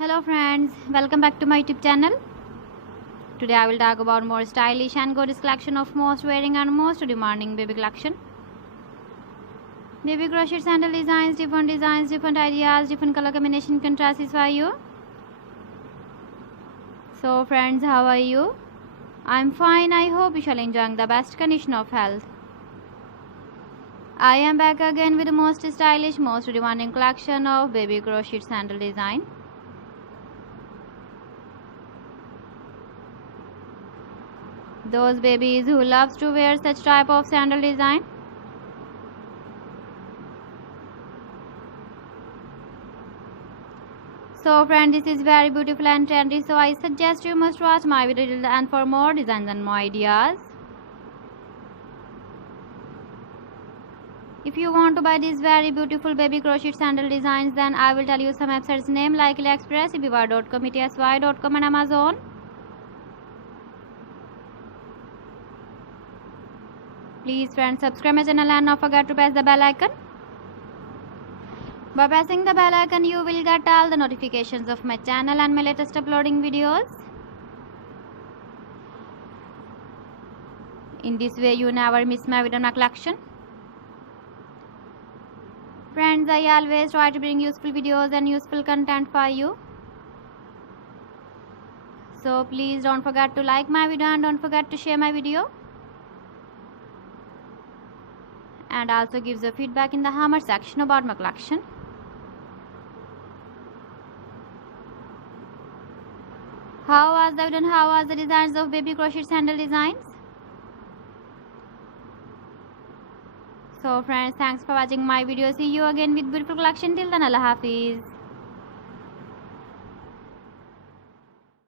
Hello friends, welcome back to my YouTube channel. Today I will talk about more stylish and gorgeous collection of most wearing and most demanding baby collection. Baby crochet sandal designs, different ideas, different color combination can satisfy you. So friends, how are you? I'm fine. I hope you shall enjoy the best condition of health. I am back again with the most stylish, most demanding collection of baby crochet sandal design. Those babies who loves to wear such type of sandal design. So friend, this is very beautiful and trendy, so I suggest you must watch my video till the end for more designs and more ideas. If you want to buy these very beautiful baby crochet sandal designs, then I will tell you some websites name like AliExpress, eBay.com, etsy.com and Amazon. Please friends, subscribe my channel and not forget to press the bell icon. By pressing the bell icon, you will get all the notifications of my channel and my latest uploading videos. In this way, you never miss my video and collection. Friends, I always try to bring useful videos and useful content for you. So please don't forget to like my video and don't forget to share my video. And also gives a feedback in the comment section about my collection. How was the video and how was the designs of baby crochet sandal designs? So friends, thanks for watching my video. See you again with beautiful collection. Till then, Allah Hafiz.